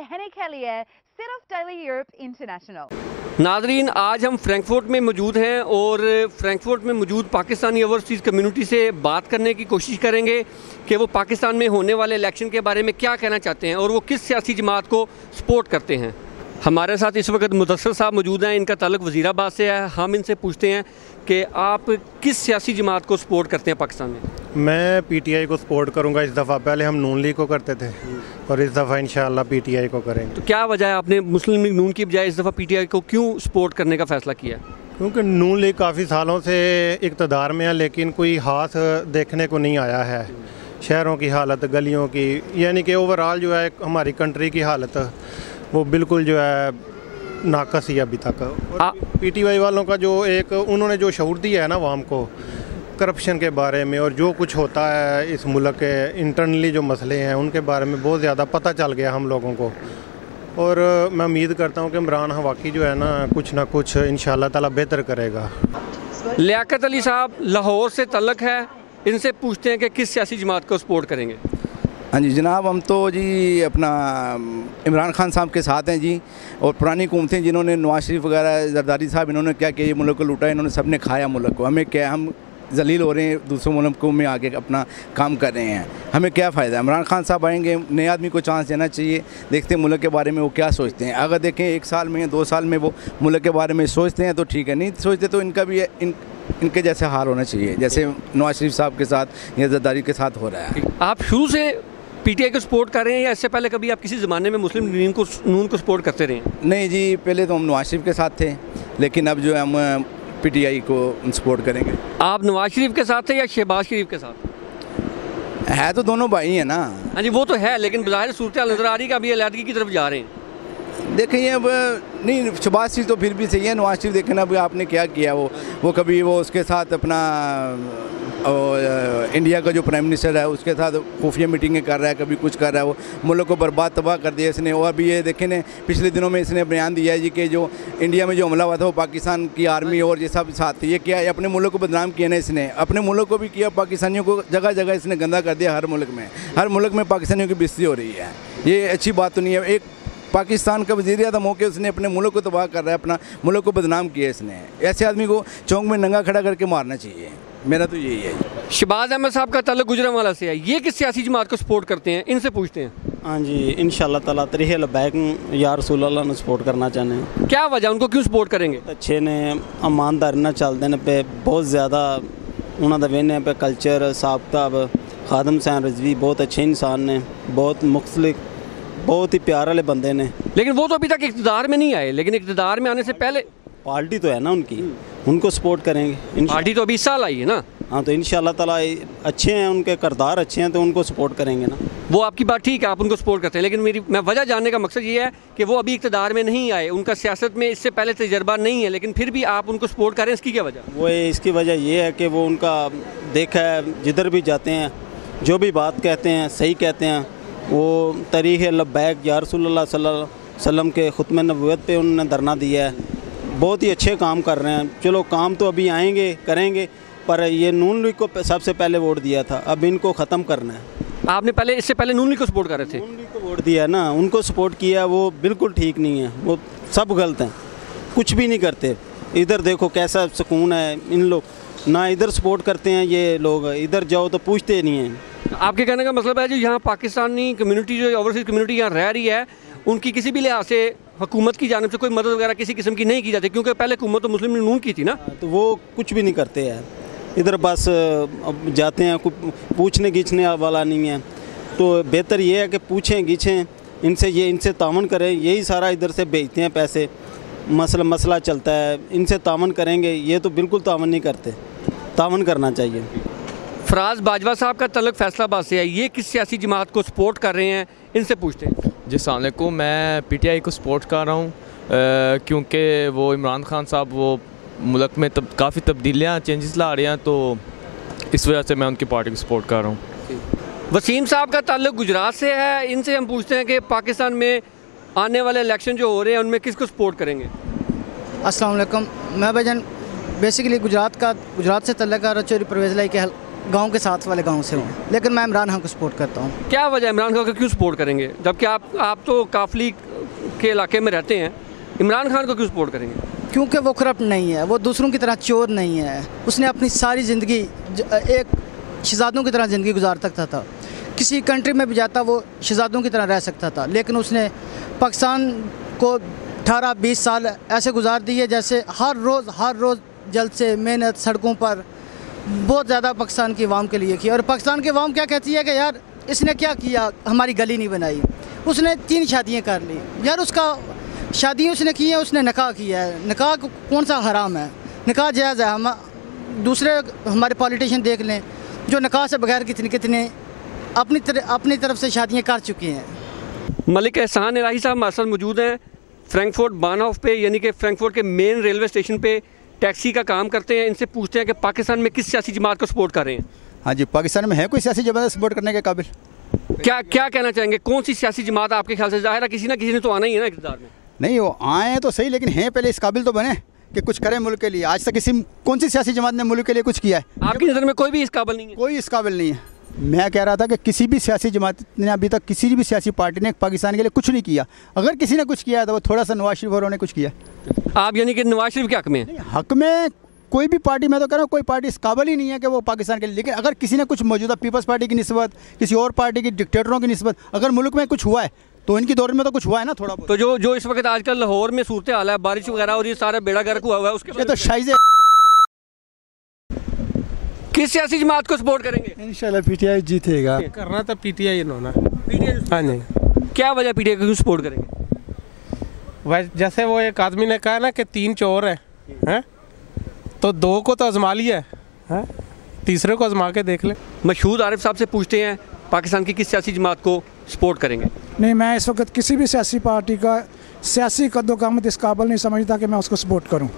रहने के लिए सिर्फ डेली यूरोप इंटरनेशनल। नाजरीन, आज हम फ्रैंकफर्ट में मौजूद हैं और फ्रैंकफर्ट में मौजूद पाकिस्तानी ओवरसीज़ कम्युनिटी से बात करने की कोशिश करेंगे कि वो पाकिस्तान में होने वाले इलेक्शन के बारे में क्या कहना चाहते हैं और वो किस सियासी जमात को सपोर्ट करते हैं। हमारे साथ इस वक्त मुदस्सर साहब मौजूद हैं, इनका ताल्लुक वज़ीराबाद से है। हम इनसे पूछते हैं कि आप किस सियासी जमात को सपोर्ट करते हैं पाकिस्तान में। मैं पीटीआई को सपोर्ट करूंगा इस दफ़ा। पहले हम नून लीग को करते थे और इस दफ़ा इंशाअल्लाह पीटीआई को करेंगे। तो क्या वजह है आपने मुस्लिम लीग नून की बजाय इस दफ़ा पीटीआई को क्यों सपोर्ट करने का फ़ैसला किया? क्योंकि नून लीग काफ़ी सालों से इक़्तिदार में है लेकिन कोई हाथ देखने को नहीं आया है। शहरों की हालत, गलियों की, यानी कि ओवरऑल जो है हमारी कंट्री की हालत वो बिल्कुल जो है नाकस ही अभी तक। पीटीआई वालों का जो एक उन्होंने जो शऊर दिया है ना आवाम को करप्शन के बारे में और जो कुछ होता है इस मुल्क के इंटरनली जो मसले हैं उनके बारे में बहुत ज़्यादा पता चल गया हम लोगों को। और मैं उम्मीद करता हूँ कि इमरान वाकई जो है ना कुछ इंशाअल्लाह ताला बेहतर करेगा। लियाकत अली साहब लाहौर से तल्लक है, इनसे पूछते हैं कि किस सियासी जमात को सपोर्ट करेंगे। हाँ जी जनाब, हम तो जी अपना इमरान खान साहब के साथ हैं जी। और पुरानी हुकूमतें जिन्होंने नवाज शरीफ वगैरह, जरदारी साहब, इन्होंने क्या किया, ये मुल्क को लूटा, इन्होंने सब ने खाया मुल्क को। हमें क्या, हम जलील हो रहे हैं, दूसरे मुल्कों में आगे अपना काम कर रहे हैं, हमें क्या फ़ायदा। इमरान खान साहब आएंगे, नए आदमी को चांस देना चाहिए, देखते हैं मुल्क के बारे में वो क्या सोचते हैं। अगर देखें 1 साल में या 2 साल में वो मुल्क के बारे में सोचते हैं तो ठीक है, नहीं सोचते तो इनका भी इनके जैसे हाल होना चाहिए जैसे नवाज शरीफ साहब के साथ या जरदारी के साथ हो रहा है। आप शुरू से पीटीआई को सपोर्ट कर रहे हैं या इससे पहले कभी आप किसी ज़माने में मुस्लिम लीग को नून को सपोर्ट करते रहे हैं? नहीं जी, पहले तो हम नवाज शरीफ के साथ थे लेकिन अब जो है हम पीटीआई को सपोर्ट करेंगे। आप नवाज शरीफ के साथ थे या शहबाज शरीफ के साथ? है तो दोनों भाई हैं ना। हाँ जी, वो तो है, लेकिन बाहर सूरत नज़र आ रही है कि अभी अलहदगी की तरफ जा रहे हैं। देखिए अब नहीं, शहबाज शरीफ तो फिर भी सही है, नवाज शरीफ देखें ना अभी आपने क्या किया। वो कभी वो उसके साथ अपना इंडिया का जो प्राइम मिनिस्टर है उसके साथ खुफिया मीटिंगें कर रहा है, कभी कुछ कर रहा है, वो मुल्क को बर्बाद तबाह कर दिया इसने। और अभी ये देखें ने पिछले दिनों में इसने बयान दिया है जी कि जो इंडिया में जो हमला हुआ था वो पाकिस्तान की आर्मी और ये सब साथ थे। ये क्या है, अपने मुल्क को बदनाम किया ना इसने, अपने मुल्क को भी किया, पाकिस्तानियों को जगह जगह इसने गंदा कर दिया। हर मुल्क में पाकिस्तानियों की बेइज्जती हो रही है, ये अच्छी बात तो नहीं है। एक पाकिस्तान का वज़ीर आज़म होकर उसने अपने मुल्क को तबाह कर रहा है, अपना मुल्क को बदनाम किया इसने। ऐसे आदमी को चौंक में नंगा खड़ा करके मारना चाहिए, मेरा तो यही है। शहबाज अहमद साहब का ताल्लुक गुजरांवाला से है, ये किस सियासी जमात को सपोर्ट करते हैं, इनसे पूछते हैं। हाँ जी, इंशाअल्लाह ताला तरीक़े लबैक या रसूल अल्लाह ने सपोर्ट करना चाहते हैं। क्या वजह, उनको क्यों सपोर्ट करेंगे? अच्छे ने ईमानदारी ना चलते हैं पे बहुत ज़्यादा उन्होंने वेने पे कल्चर साहब किताब। खादम हुसैन रिजवी बहुत अच्छे इंसान ने, बहुत मुख्तलिफ, बहुत ही प्यार वाले बंदे ने। लेकिन वो तो अभी तक इक़्तिदार में नहीं आए, लेकिन इक़्तिदार में आने से पहले पार्टी तो है ना उनकी, उनको सपोर्ट करेंगे। पार्टी तो अभी इस साल आई है ना। हाँ, तो इंशाअल्लाह ताला अच्छे हैं, उनके किरदार अच्छे हैं तो उनको सपोर्ट करेंगे ना। वो आपकी बात ठीक है, आप उनको सपोर्ट करते हैं, लेकिन मैं वजह जानने का मकसद ये है कि वो अभी इक़्तिदार में नहीं आए, उनका सियासत में इससे पहले तजर्बा नहीं है, लेकिन फिर भी आप उनको सपोर्ट करें, इसकी क्या वजह? वो इसकी वजह ये है कि वो उनका देखा है, जिधर भी जाते हैं जो भी बात कहते हैं सही कहते हैं। वो तरीक़े लबैक या रसूलुल्लाह सल्लल्लाहु अलैहि वसल्लम के खुतमे नबूवत पे उन्होंने धरना दिया है। बहुत ही अच्छे काम कर रहे हैं। चलो काम तो अभी आएंगे करेंगे, पर ये नून लीग को सबसे पहले वोट दिया था, अब इनको ख़त्म करना है। आपने पहले इससे पहले नून लीग को सपोर्ट कर रहे थे? नून लीग को वोट दिया ना, उनको सपोर्ट किया, वो बिल्कुल ठीक नहीं है, वो सब गलत हैं, कुछ भी नहीं करते। इधर देखो कैसा सुकून है, इन लोग ना इधर सपोर्ट करते हैं, ये लोग इधर जाओ तो पूछते नहीं हैं। आपके कहने का मतलब है जो यहाँ पाकिस्तानी कम्युनिटी, जो ओवरसीज़ कम्युनिटी यहाँ रह रही है, उनकी किसी भी लिहाज से हुकूमत की जानिब से कोई मदद वगैरह किसी किस्म की नहीं की जाती, क्योंकि पहले हुकूमत तो मुस्लिम लीग नून की थी ना। तो वो कुछ भी नहीं करते हैं, इधर बस जाते हैं, पूछने गीछने वाला नहीं है। तो बेहतर ये है कि पूछें गीछें इनसे, ये इनसे तावन करें, यही सारा इधर से भेजते हैं पैसे, मसला चलता है, इनसे तावन करेंगे। ये तो बिल्कुल तावन नहीं करते, तावन करना चाहिए। फराज बाजवा साहब का तल्लुक फैसलाबाद से है, ये किस सियासी जमात को सपोर्ट कर रहे हैं, इनसे पूछते हैं। जी अस्सलाम वालेकुम, मैं पीटीआई को सपोर्ट कर रहा हूँ क्योंकि वो इमरान खान साहब वो मुल्क में काफ़ी तब्दीलियाँ चेंजेस ला रहे हैं, तो इस वजह से मैं उनकी पार्टी को सपोर्ट कर रहा हूँ। वसीम साहब का ताल्लुक गुजरात से है, इनसे हम पूछते हैं कि पाकिस्तान में आने वाले इलेक्शन जो हो रहे हैं उनमें किसको सपोर्ट करेंगे। अस्सलाम वालेकुम, मैं भाईजान बेसिकली गुजरात से तल्लक है, रचौरी परवेज़ लाई के गांव के साथ वाले गांव से हूँ, लेकिन मैं इमरान खान को सपोर्ट करता हूँ। क्या वजह है इमरान खान को क्यों सपोर्ट करेंगे, जबकि आप तो काफली के इलाके में रहते हैं, इमरान खान को क्यों सपोर्ट करेंगे? क्योंकि वो करप्ट नहीं है, वो दूसरों की तरह चोर नहीं है। उसने अपनी सारी ज़िंदगी एक शहजादों की तरह ज़िंदगी गुजार सकता था, किसी कंट्री में भी जाता वो शहजादों की तरह रह सकता था, लेकिन उसने पाकिस्तान को 18-20 साल ऐसे गुजार दिए जैसे हर रोज़ जल्द से मेहनत सड़कों पर बहुत ज़्यादा पाकिस्तान की आवाम के लिए की। और पाकिस्तान की आवाम क्या कहती है कि यार इसने क्या किया, हमारी गली नहीं बनाई, उसने 3 शादियाँ कर ली। यार उसका शादियाँ उसने की हैं, उसने निकाह किया है, निकाह कौन सा हराम है, निकाह जायज़ है। हम दूसरे हमारे पॉलिटिशियन देख लें जो निकाह से बगैर कितने अपनी तरफ से शादियाँ कर चुके हैं। मलिक एहसान इलाही साहब हमारे साथ मौजूद हैं, फ्रैंकफर्ट बानहॉफ पे यानी कि फ्रैंकफर्ट के मेन रेलवे स्टेशन पे टैक्सी का काम करते हैं। इनसे पूछते हैं कि पाकिस्तान में किस सियासी जमात को सपोर्ट कर रहे हैं। हाँ जी, पाकिस्तान में है कोई सियासी जमात सपोर्ट करने के काबिल? क्या कहना चाहेंगे, कौन सी सियासी जमात आपके ख्याल से? ज़ाहिर है किसी ना किसी ने तो आना ही है ना इक़्तिदार में। नहीं, वो आए हैं तो सही, लेकिन हैं पहले इस काबिल तो बने कि कुछ करें मुल्क के लिए। आज तक कौन सी सियासी जमात ने मुल्क के लिए कुछ किया है? आपकी नज़र में कोई भी इस काबिल नहीं है? कोई इस काबिल नहीं है। मैं कह रहा था कि किसी भी सियासी जमात ने अभी तक किसी भी सियासी पार्टी ने पाकिस्तान के लिए कुछ नहीं किया। अगर किसी ने कुछ किया है तो वो थोड़ा सा नवाज शरीफ और ने कुछ किया। आप यानी कि नवाज शरीफ के हक में? हक में कोई भी पार्टी, मैं तो कह रहा हूँ कोई पार्टी इस काबिल ही नहीं है कि वो पाकिस्तान के लिए। लेकिन अगर किसी ने कुछ मौजूदा पीपल्स पार्टी की निस्बत, किसी और पार्टी की डिक्टेटरों की निस्बत अगर मुल्क में कुछ हुआ है तो इनकी दौर में तो कुछ हुआ है ना थोड़ा बहुत। तो जो इस वक्त आजकल लाहौर में सूरत हाल है, बारिश वगैरह और ये सारा बेड़ा गर्क हुआ है, उसके तो शायद किस सियासी जमात को सपोर्ट करेंगे? इंशाल्लाह पीटीआई जीतेगा। करना तो पीटीआई इन्होंने। हाँ जी। क्या वजह पीटीआई को क्यों सपोर्ट करेंगे? वैसे जैसे वो एक आदमी ने कहा ना कि 3 चोर हैं, तो 2 को तो आजमा लिया है, तीसरे को आजमा के देख ले। मशहूद आरिफ साहब से पूछते हैं पाकिस्तान की किस सियासी जमात को सपोर्ट करेंगे? नहीं, मैं इस वक्त किसी भी सियासी पार्टी का सियासी कद्दो-क़ामत इस काबिल नहीं समझता कि मैं उसको सपोर्ट करूं।